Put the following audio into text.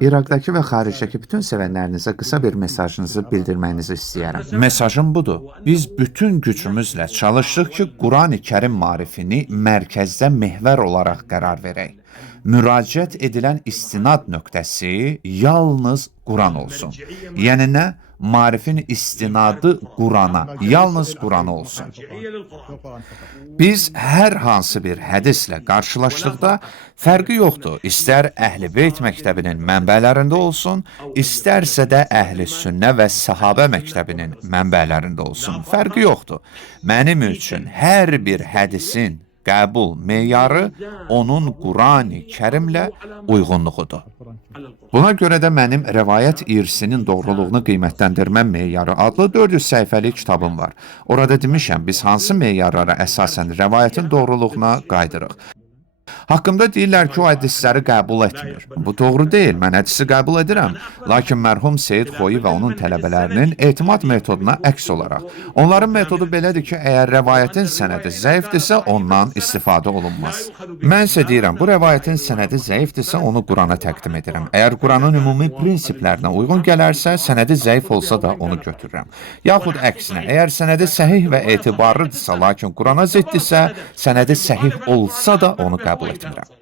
İraqdakı və xaricdəki bütün sevənlərinizə qısa bir mesajınızı bildirməyinizi istəyərəm. Mesajım budur. Biz bütün gücümüzlə çalışdıq ki, Qurani Kərim maarifini mərkəzdə mehvər olaraq qərar verək. Müraciət edilən istinad nöqtəsi yalnız Quran olsun. Yəni nə? Marifin istinadı Qurana, yalnız Qurana olsun. Biz hər hansı bir hədislə qarşılaşdıqda fərqi yoxdur. İstər Əhl-i Beyt məktəbinin mənbələrində olsun, istərsə də Əhl-i Sünnə və Səhabə məktəbinin mənbələrində olsun. Fərqi yoxdur. Mənim üçün hər bir hədisin qəbul meyarı onun Qurani Kərimlə uyğunluğudur. Buna görə də mənim rəvayət irsinin doğruluğunu qiymətləndirmə meyarı adlı 400 səhifəlik kitabım var. Orada demişəm, biz hansı meyarlara əsasən rəvayətin doğruluğuna qaydırıq. Haqqımda deyirlər ki, o hədisləri qəbul etmir. Bu doğru deyil, mən hədisi qəbul edirəm. Lakin mərhum Seyid Xoyi və onun tələbələrinin etimad metoduna əks olaraq. Onların metodu belədir ki, əgər rəvayətin sənədi zəifdirsə, ondan istifadə olunmaz. Mən isə deyirəm, bu rəvayətin sənədi zəifdirsə, onu Qurana təqdim edirəm. Əgər Quranın ümumi prinsiplərinə uyğun gələrsə, sənədi zəif olsa da onu götürürəm. Yaxud əksinə, əgər sənədi səhih və etibarlıdırsa, lakin Qurana ziddirsə, sənədi səhih olsa da onu qəbul etmirəm.